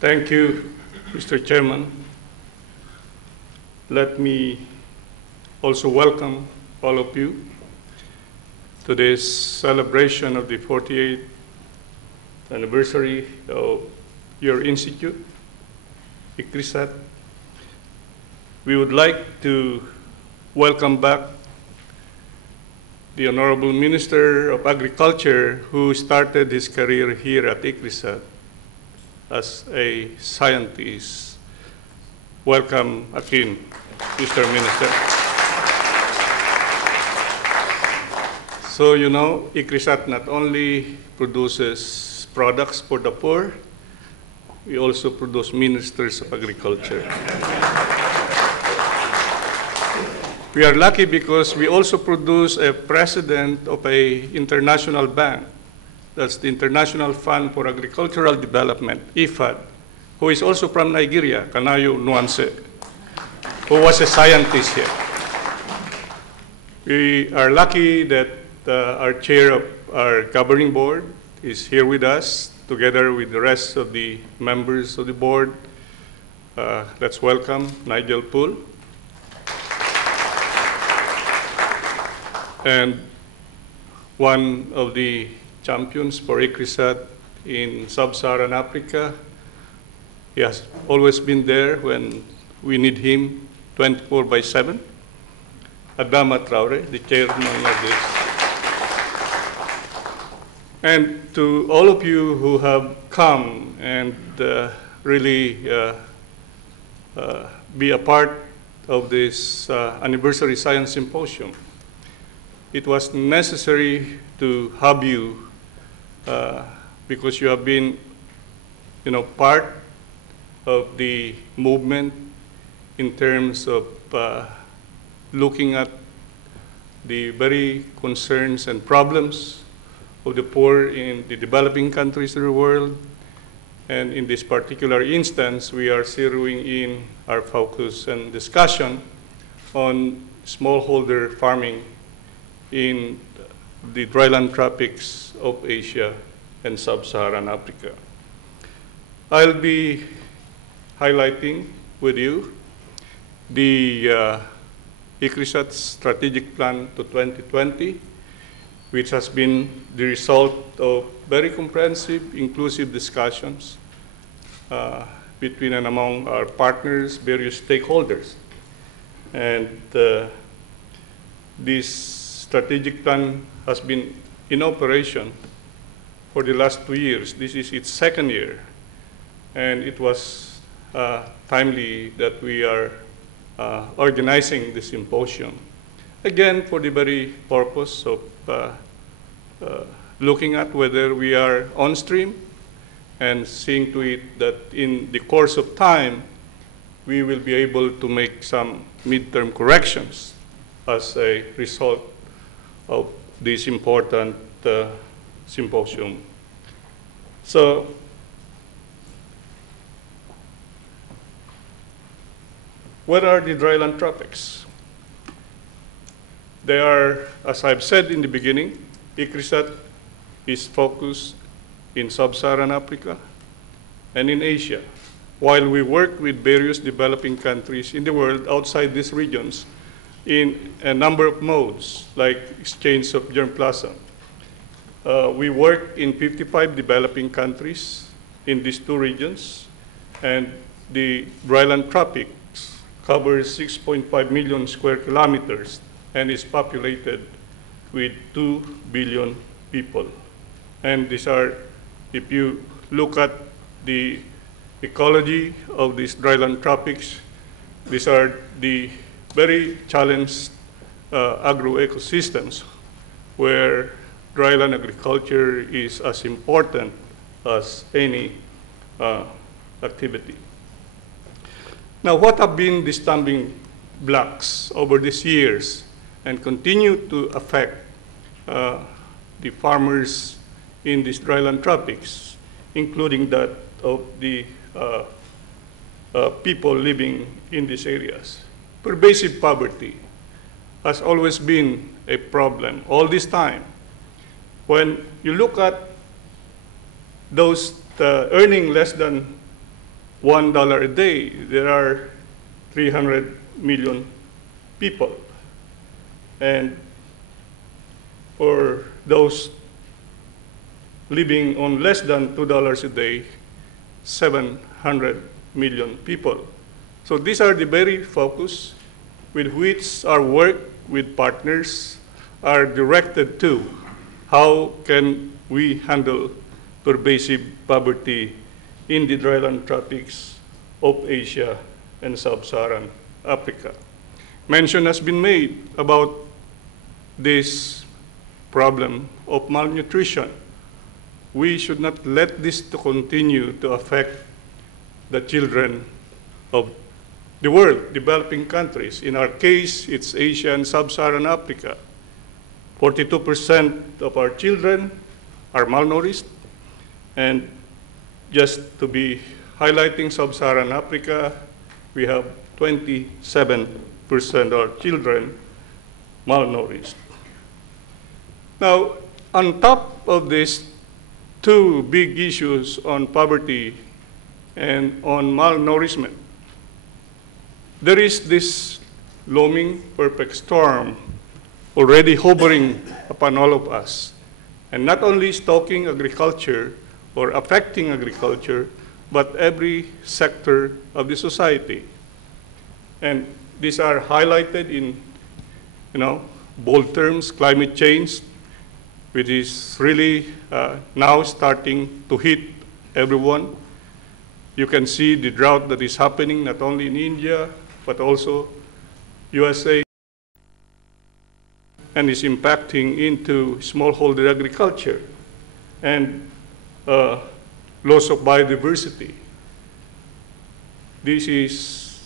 Thank you, Mr. Chairman. Let me also welcome all of you to this celebration of the 48th anniversary of your institute, ICRISAT. We would like to welcome back the Honorable Minister of Agriculture who started his career here at ICRISAT as a scientist. Welcome again, Mr. Minister. So you know, ICRISAT not only produces products for the poor, we also produce ministers of agriculture. We are lucky because we also produce a president of an international bank. That's the International Fund for Agricultural Development, IFAD, who is also from Nigeria, Kanayo Nwanse, who was a scientist here. We are lucky that our chair of our governing board is here with us, together with the rest of the members of the board. Let's welcome Nigel Poole. And one of the champions for ICRISAT in sub-Saharan Africa. He has always been there when we need him 24/7. Adama Traore, the chairman of this. And to all of you who have come and really be a part of this anniversary science symposium, it was necessary to have you because you have been, part of the movement in terms of looking at the very concerns and problems of the poor in the developing countries of the world. And in this particular instance, we are zeroing in our focus and discussion on smallholder farming in the dryland tropics of Asia and sub-Saharan Africa. I'll be highlighting with you the ICRISAT Strategic Plan to 2020, which has been the result of very comprehensive, inclusive discussions between and among our partners, various stakeholders. And this strategic plan has been in operation for the last 2 years. This is its second year, and it was timely that we are organizing this symposium, again for the very purpose of looking at whether we are on stream and seeing to it that in the course of time we will be able to make some midterm corrections as a result of this important symposium. So, what are the dryland tropics? They are, as I've said in the beginning, ICRISAT is focused in sub-Saharan Africa and in Asia, while we work with various developing countries in the world outside these regions in a number of modes, like exchange of germplasm. We work in 55 developing countries in these two regions, and the dryland tropics covers 6.5 million square kilometers and is populated with 2 billion people. And these are, if you look at the ecology of these dryland tropics, these are the very challenged agroecosystems where dryland agriculture is as important as any activity. Now, what have been the stumbling blocks over these years and continue to affect the farmers in these dryland tropics, including that of the people living in these areas? Pervasive poverty has always been a problem all this time. When you look at those earning less than $1 a day, there are 300 million people. And for those living on less than $2 a day, 700 million people. So these are the very focus with which our work with partners are directed to. How can we handle pervasive poverty in the dryland tropics of Asia and sub-Saharan Africa? Mention has been made about this problem of malnutrition. We should not let this to continue to affect the children of the world, developing countries. In our case, it's Asia and sub-Saharan Africa. 42% of our children are malnourished. And just to be highlighting sub-Saharan Africa, we have 27% of our children malnourished. Now, on top of these two big issues on poverty and on malnourishment, there is this looming perfect storm already hovering upon all of us, and not only stalking agriculture or affecting agriculture, but every sector of the society. And these are highlighted in, bold terms: climate change, which is really now starting to hit everyone. You can see the drought that is happening not only in India, but also USA, and is impacting into smallholder agriculture and loss of biodiversity. This is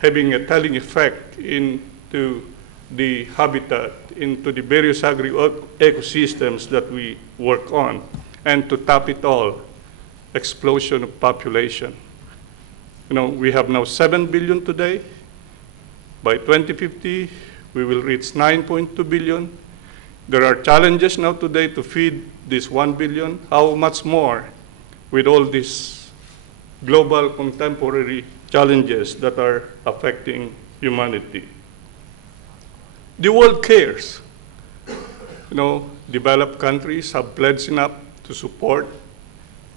having a telling effect into the habitat, into the various ecosystems that we work on, and to top it all, explosion of population. We have now 7 billion today. By 2050, we will reach 9.2 billion. There are challenges now today to feed this 1 billion. How much more with all these global contemporary challenges that are affecting humanity? The world cares. Developed countries have pledged enough to support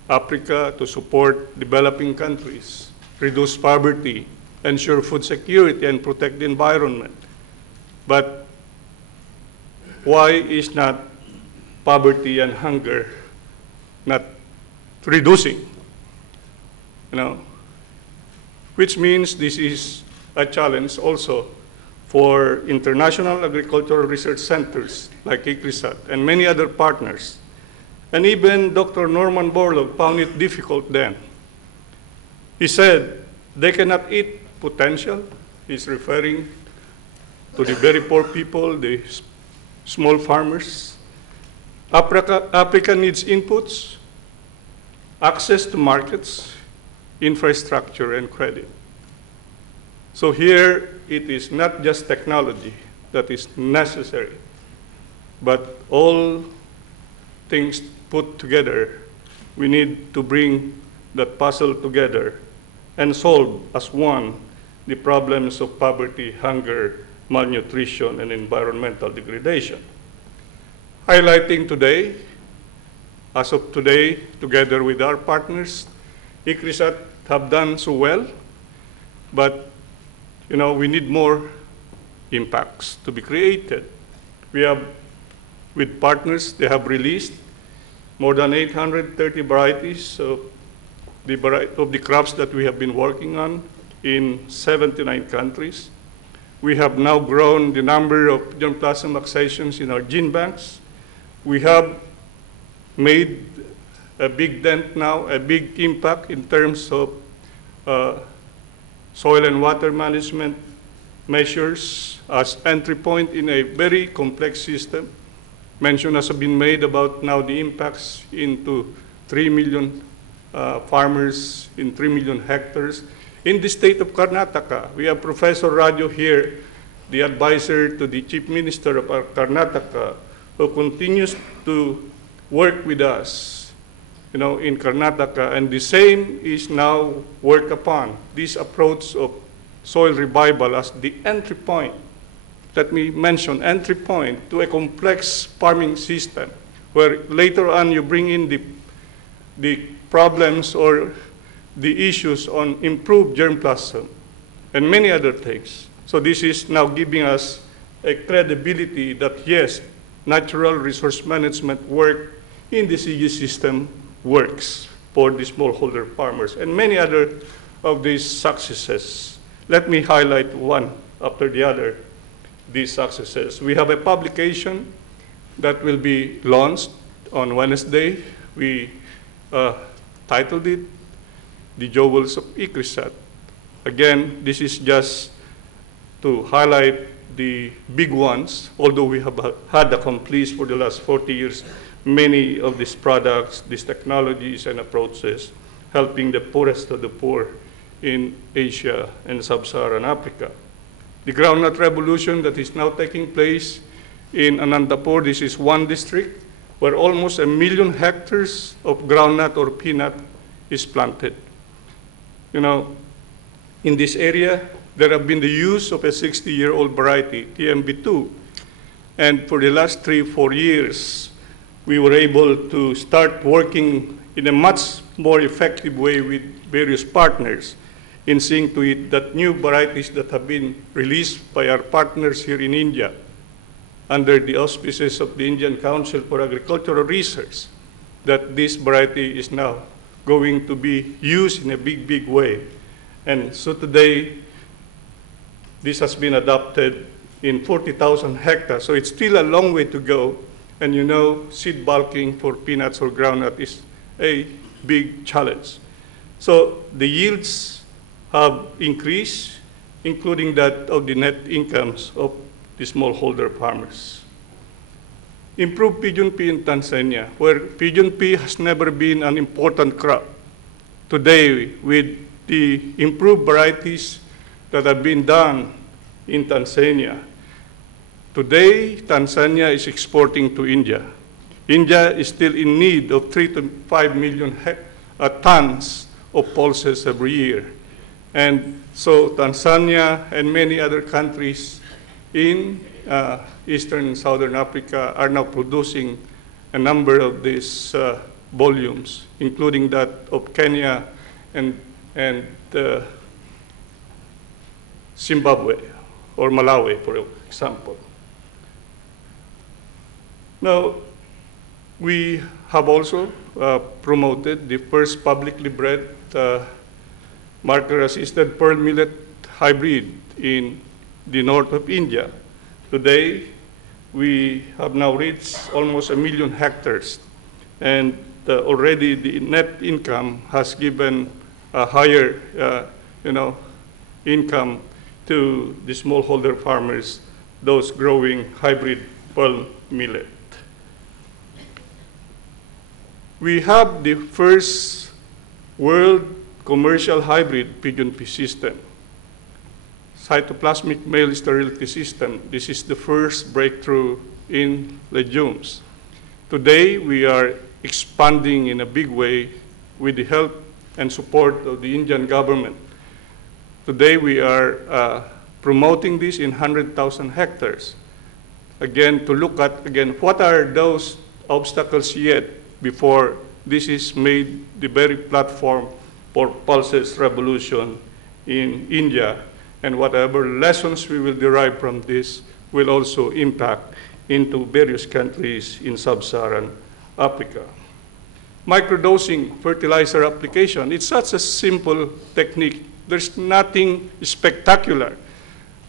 Africa, to support developing countries, reduce poverty, ensure food security, and protect the environment. But why is not poverty and hunger not reducing? Which means this is a challenge also for international agricultural research centers like ICRISAT and many other partners. And even Dr. Norman Borlaug found it difficult then. He said they cannot eat potential. He's referring to the very poor people, the small farmers. Africa needs inputs, access to markets, infrastructure, and credit. So here it is not just technology that is necessary, but all things put together. We need to bring that puzzle together and solve as one the problems of poverty, hunger, malnutrition, and environmental degradation. Highlighting today, as of today, together with our partners, ICRISAT have done so well, but we need more impacts to be created. We have, with partners, they have released more than 830 varieties of the crops that we have been working on in 79 countries. We have now grown the number of germplasm accessions in our gene banks. We have made a big dent now, a big impact in terms of soil and water management measures as entry point in a very complex system. Mention has been made about now the impacts into 3 million farmers in 3 million hectares. In the state of Karnataka, we have Professor Raju here, the advisor to the Chief Minister of Karnataka, who continues to work with us in Karnataka, and the same is now worked upon, this approach of soil revival as the entry point. Let me mention entry point to a complex farming system, where later on you bring in the problems or the issues on improved germplasm and many other things. So this is now giving us a credibility that yes, natural resource management work in the CG system works for the smallholder farmers, and many other of these successes. Let me highlight one after the other, these successes. We have a publication that will be launched on Wednesday. We titled it, The Jewels of ICRISAT. Again, this is just to highlight the big ones, although we have had accomplished for the last 40 years many of these products, these technologies and approaches, helping the poorest of the poor in Asia and Sub-Saharan Africa. The groundnut revolution that is now taking place in Anantapur, this is one district where almost 1 million hectares of groundnut or peanut is planted. In this area, there have been the use of a 60-year-old variety, TMB2, and for the last 3-4 years, we were able to start working in a much more effective way with various partners in seeing to it that new varieties that have been released by our partners here in India under the auspices of the Indian Council for Agricultural Research, that this variety is now going to be used in a big, big way. And so today, this has been adopted in 40,000 hectares, so it's still a long way to go. And seed bulking for peanuts or groundnut is a big challenge. So the yields have increased, including that of the net incomes of the smallholder farmers. Improved pigeon pea in Tanzania, where pigeon pea has never been an important crop. Today, with the improved varieties that have been done in Tanzania, today, Tanzania is exporting to India. India is still in need of 3 to 5 million tons of pulses every year. And so Tanzania and many other countries in Eastern and Southern Africa are now producing a number of these volumes, including that of Kenya and Zimbabwe or Malawi, for example. Now, we have also promoted the first publicly bred marker-assisted pearl millet hybrid in the north of India. Today, we have now reached almost 1 million hectares, and already the net income has given a higher, income to the smallholder farmers, those growing hybrid pearl millet. We have the first world commercial hybrid pigeon pea system, cytoplasmic male sterility system. This is the first breakthrough in legumes. Today, we are expanding in a big way with the help and support of the Indian government. Today, we are promoting this in 100,000 hectares. Again, to look at, what are those obstacles yet before this is made the very platform for pulses revolution in India, and whatever lessons we will derive from this will also impact into various countries in Sub-Saharan Africa. Microdosing fertilizer application, it's such a simple technique. There's nothing spectacular.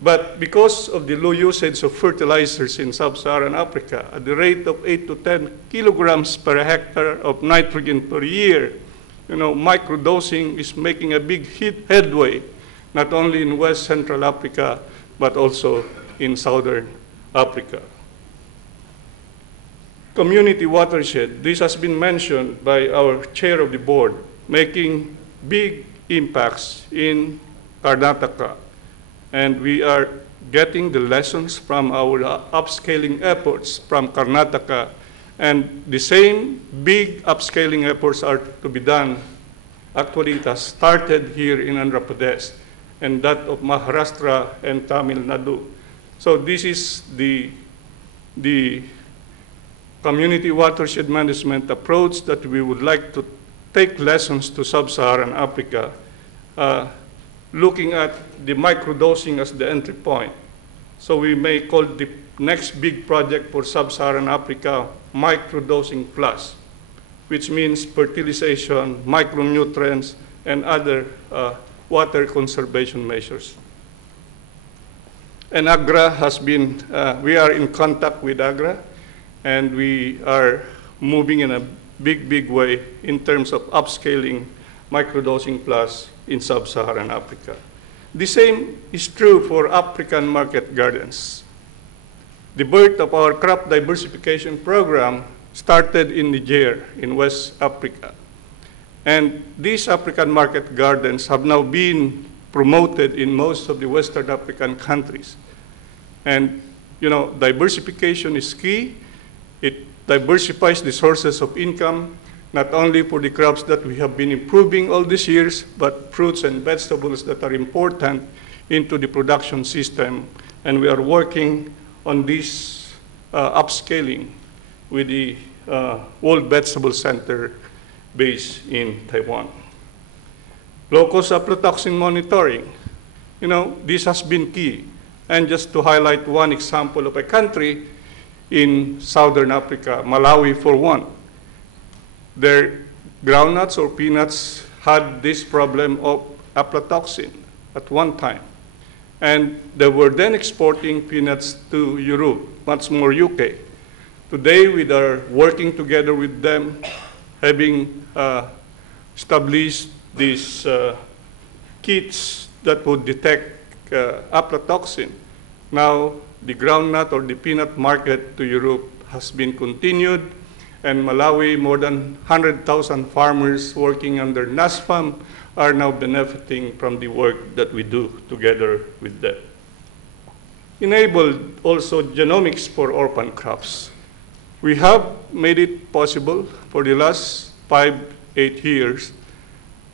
But because of the low usage of fertilizers in Sub-Saharan Africa, at the rate of 8 to 10 kilograms per hectare of nitrogen per year, microdosing is making a big headway, not only in West Central Africa, but also in Southern Africa. Community watershed, this has been mentioned by our chair of the board, making big impacts in Karnataka. And we are getting the lessons from our upscaling efforts from Karnataka And the same big upscaling efforts are to be done. Actually, it has started here in Andhra Pradesh, and that of Maharashtra and Tamil Nadu. So this is the community watershed management approach that we would like to take lessons to sub-Saharan Africa, looking at the microdosing as the entry point. So we may call the next big project for sub-Saharan Africa microdosing plus, which means fertilization, micronutrients, and other water conservation measures. And AGRA has been, we are in contact with AGRA, and we are moving in a big way in terms of upscaling microdosing plus in sub-Saharan Africa. The same is true for African market gardens. The birth of our crop diversification program started in Niger, in West Africa. And these African market gardens have now been promoted in most of the Western African countries. And, you know, diversification is key. It diversifies the sources of income, not only for the crops that we have been improving all these years, but fruits and vegetables that are important into the production system. And we are working on this upscaling with the World Vegetable Center based in Taiwan. Locust aflatoxin monitoring, you know, this has been key. And just to highlight one example of a country in Southern Africa, Malawi for one, their groundnuts or peanuts had this problem of aflatoxin at one time. And they were then exporting peanuts to Europe, much more UK. Today, we are working together with them, having established these kits that would detect aflatoxin. Now, the groundnut or the peanut market to Europe has been continued, and Malawi, more than 100,000 farmers working under NASFAM are now benefiting from the work that we do together with them. Enabled also genomics for orphan crops. We have made it possible for the last 5-8 years,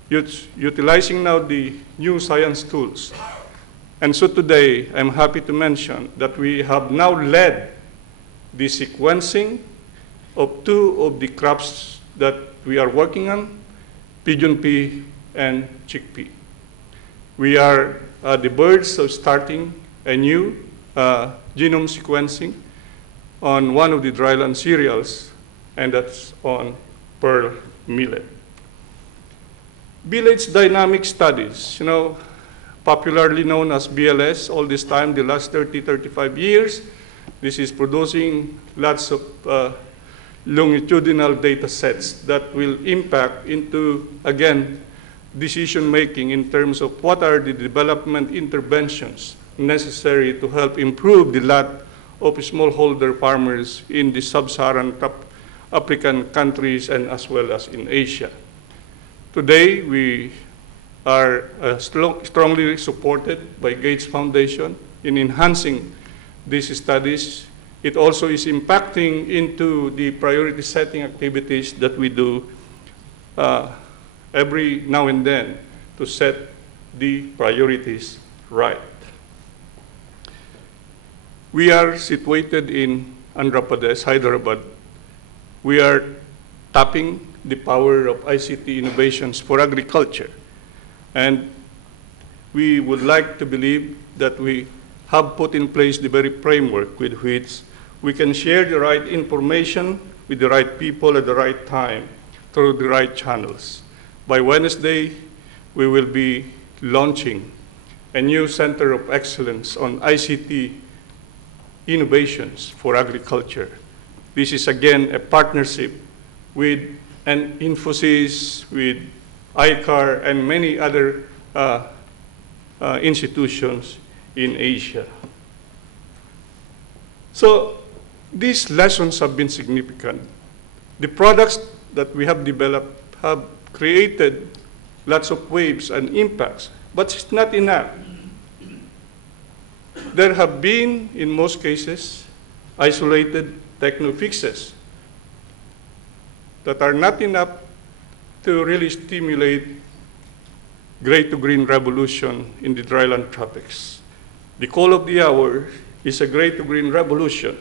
utilizing now the new science tools. And so today, I'm happy to mention that we have now led the sequencing of 2 of the crops that we are working on, pigeonpea and chickpea. We are the birds of starting a new genome sequencing on one of the Dryland cereals, and that's on pearl millet. Village dynamic studies, you know, popularly known as BLS all this time, the last 30-35 years. This is producing lots of longitudinal data sets that will impact into, again, decision-making in terms of what are the development interventions necessary to help improve the lot of smallholder farmers in the sub-Saharan African countries and as well as in Asia. Today, we are strongly supported by Gates Foundation in enhancing these studies. It also is impacting into the priority setting activities that we do every now and then to set the priorities right. We are situated in Andhra Pradesh, Hyderabad. We are tapping the power of ICT innovations for agriculture. And we would like to believe that we have put in place the very framework with which we can share the right information with the right people at the right time through the right channels. By Wednesday, we will be launching a new Center of Excellence on ICT innovations for agriculture. This is, again, a partnership with an Infosys, with ICAR, and many other institutions in Asia. So these lessons have been significant. The products that we have developed have created lots of waves and impacts, but it's not enough. There have been, in most cases, isolated techno fixes. that are not enough to really stimulate gray-to-green revolution in the dryland tropics. The call of the hour is a gray-to-green revolution.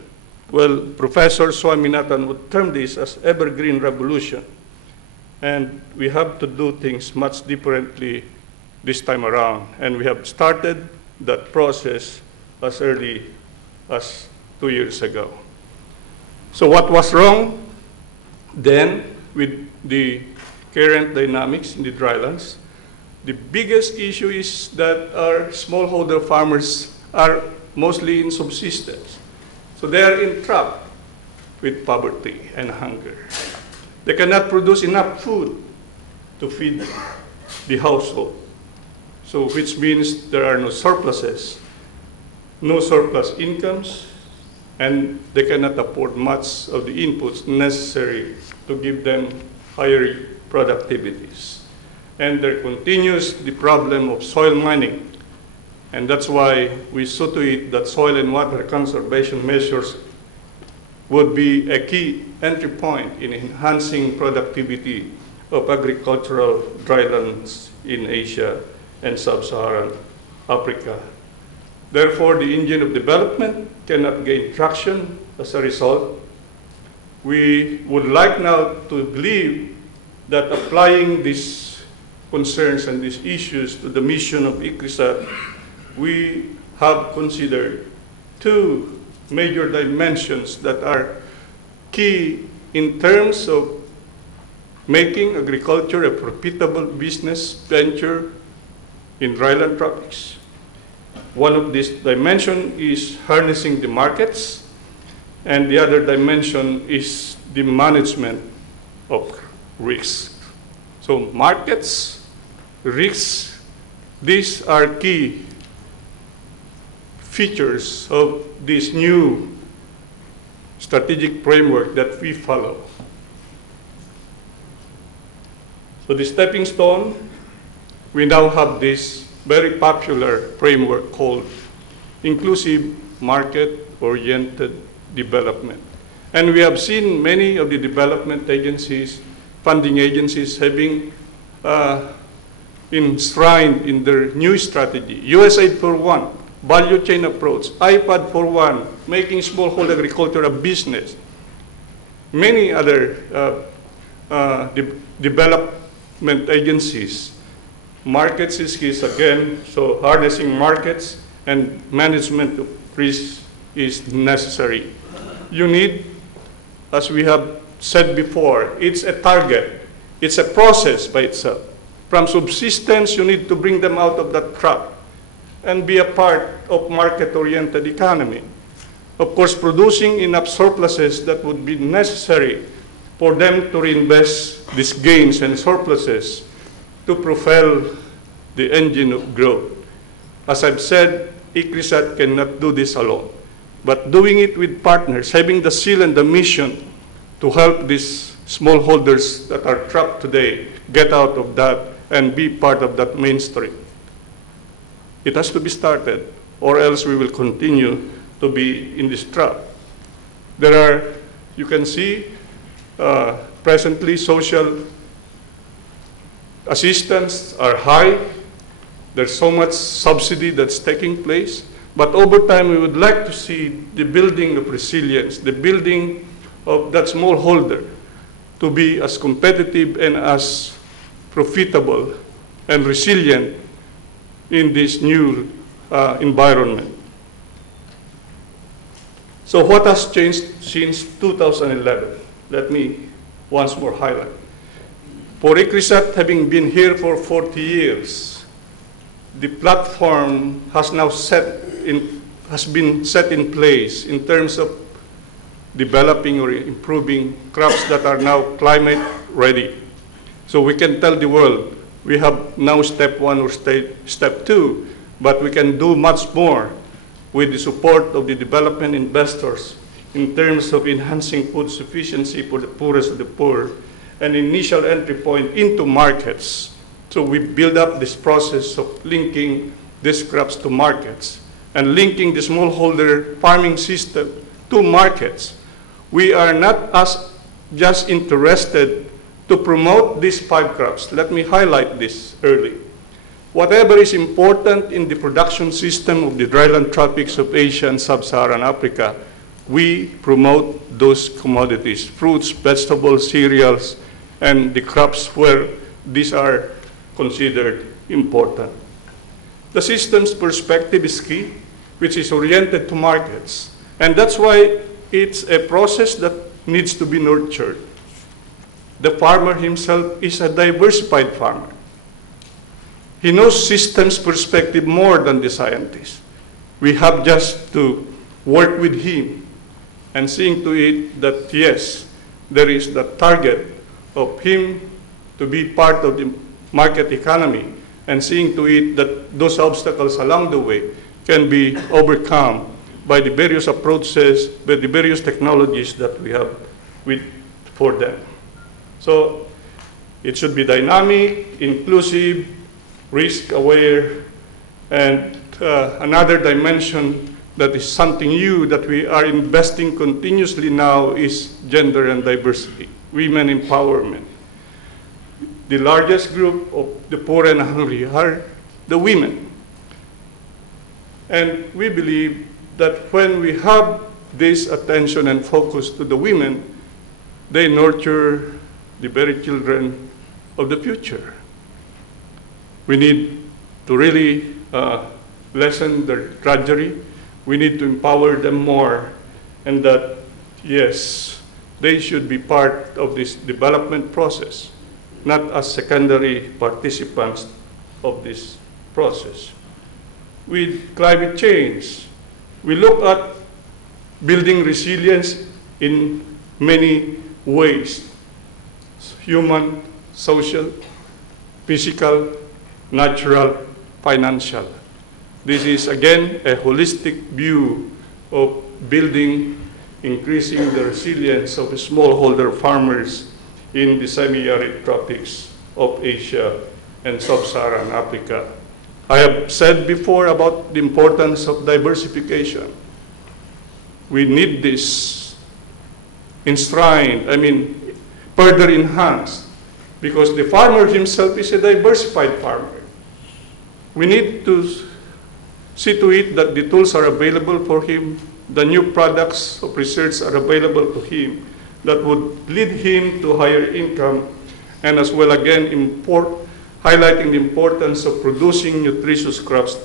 Well, Professor Swaminathan would term this as evergreen revolution. And we have to do things much differently this time around. And we have started that process as early as 2 years ago. So what was wrong then with the current dynamics in the drylands? The biggest issue is that our smallholder farmers are mostly in subsistence. So they are entrapped with poverty and hunger. They cannot produce enough food to feed the household. So which means there are no surpluses, no surplus incomes, and they cannot afford much of the inputs necessary to give them higher productivities. And there continues the problem of soil mining. And that's why we saw to it that soil and water conservation measures would be a key entry point in enhancing productivity of agricultural drylands in Asia and sub-Saharan Africa. Therefore, the engine of development cannot gain traction as a result. We would like now to believe that applying these concerns and these issues to the mission of ICRISAT, we have considered two major dimensions that are key in terms of making agriculture a profitable business venture in dryland tropics. One of these dimensions is harnessing the markets, and the other dimension is the management of risk. So markets, risks, these are key features of this new strategic framework that we follow. So the stepping stone, we now have this very popular framework called Inclusive Market-Oriented Development. And we have seen many of the development agencies, funding agencies having enshrined in their new strategy. USAID for one, value chain approach, IPAD for one, making smallholder agriculture a business. Many other development agencies. Markets is his again, so harnessing markets and management of risk is necessary. You need, as we have said before, it's a target. It's a process by itself. From subsistence, you need to bring them out of that trap and be a part of market-oriented economy. Of course, producing enough surpluses that would be necessary for them to reinvest these gains and surpluses to propel the engine of growth. As I've said, ICRISAT cannot do this alone, but doing it with partners, having the seal and the mission to help these smallholders that are trapped today get out of that and be part of that mainstream. It has to be started, or else we will continue to be in this trap. There are, you can see, presently social assistance are high. There's so much subsidy that's taking place. But over time, we would like to see the building of resilience, the building of that smallholder to be as competitive and as profitable and resilient in this new environment. So what has changed since 2011? Let me once more highlight. For ICRISAT, having been here for 40 years, the platform has now been set in place in terms of developing or improving crops that are now climate ready. So we can tell the world we have now step one or step two, but we can do much more with the support of the development investors in terms of enhancing food sufficiency for the poorest of the poor, an initial entry point into markets. So we build up this process of linking these crops to markets and linking the smallholder farming system to markets. We are not as just interested to promote these 5 crops. Let me highlight this early. Whatever is important in the production system of the dryland tropics of Asia and sub-Saharan Africa, we promote those commodities, fruits, vegetables, cereals, and the crops where these are considered important. The system's perspective is key, which is oriented to markets. And that's why it's a process that needs to be nurtured. The farmer himself is a diversified farmer. He knows systems perspective more than the scientist. We have just to work with him and seeing to it that, yes, there is the target of him to be part of the market economy, and seeing to it that those obstacles along the way can be overcome by the various approaches, by the various technologies that we have for them. So it should be dynamic, inclusive, risk-aware, and another dimension that is something new that we are investing continuously now is gender and diversity, women empowerment. The largest group of the poor and hungry are the women. And we believe that when we have this attention and focus to the women, they nurture the very children of the future. We need to really lessen their drudgery. We need to empower them more, and that, yes, they should be part of this development process, not as secondary participants of this process. With climate change, we look at building resilience in many ways: human, social, physical, natural, financial. This is, again, a holistic view of building, increasing the resilience of smallholder farmers in the semi-arid tropics of Asia and sub-Saharan Africa. I have said before about the importance of diversification. We need this enshrined, further enhanced, because the farmer himself is a diversified farmer. We need to see to it that the tools are available for him, the new products of research are available to him that would lead him to higher income, and as well, again, highlighting the importance of producing nutritious crops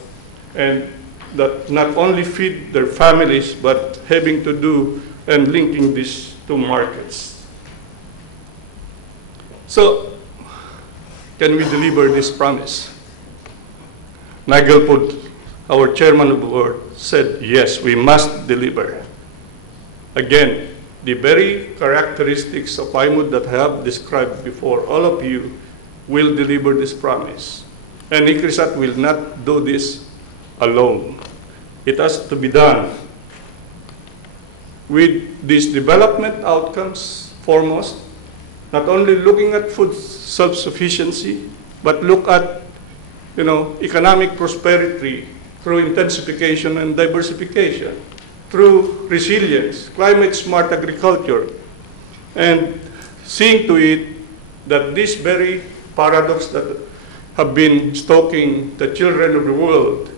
and that not only feed their families, but having to do and linking this to markets. So, can we deliver this promise? Nigel Pood, our chairman of the board, said, yes, we must deliver. Again, the very characteristics of IMOD that I have described before, all of you will deliver this promise. And ICRISAT will not do this alone. It has to be done with these development outcomes foremost, not only looking at food self-sufficiency, but look at economic prosperity through intensification and diversification, through resilience, climate-smart agriculture, and seeing to it that this very paradox that have been stalking the children of the world,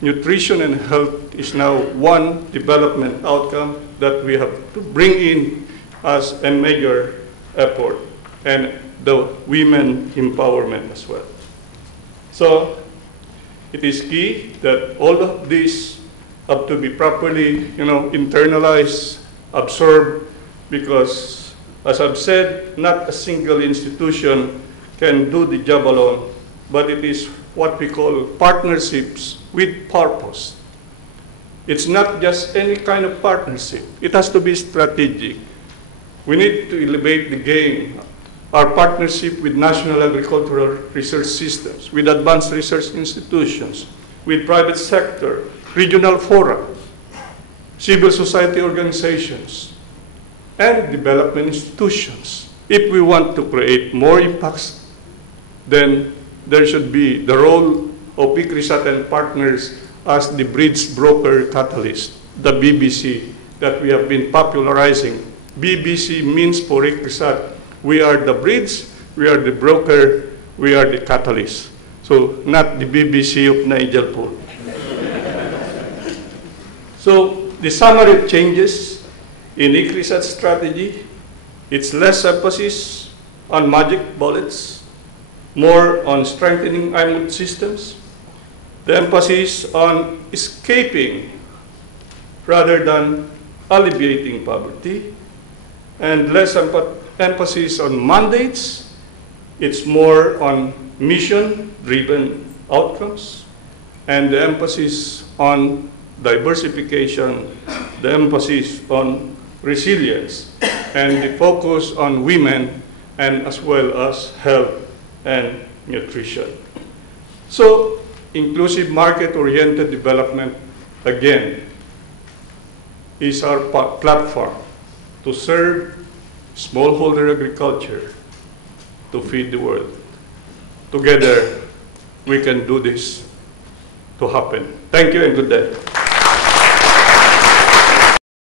nutrition and health is now one development outcome that we have to bring in as a major effort, and the women empowerment as well. So it is key that all of these have to be properly, internalized, absorbed, because, as I've said, not a single institution can do the job alone, but it is what we call partnerships with purpose. It's not just any kind of partnership. It has to be strategic. We need to elevate the game. Our partnership with national agricultural research systems, with advanced research institutions, with private sector, regional fora, civil society organizations, and development institutions. If we want to create more impacts, then there should be the role of ICRISAT and partners as the bridge broker catalyst, the BBC, that we have been popularizing BBC means for ICRISAT. We are the bridge, we are the broker, we are the catalyst. So not the BBC of Nigel po. So the summary changes in ICRISAT strategy, it's less emphasis on magic bullets, more on strengthening IMOD systems, the emphasis on escaping rather than alleviating poverty, and less emphasis on mandates. It's more on mission-driven outcomes, and the emphasis on diversification, the emphasis on resilience, and the focus on women, and as well as health and nutrition. So, inclusive market-oriented development, again, is our platform to serve smallholder agriculture to feed the world. Together, we can do this to happen. Thank you and good day.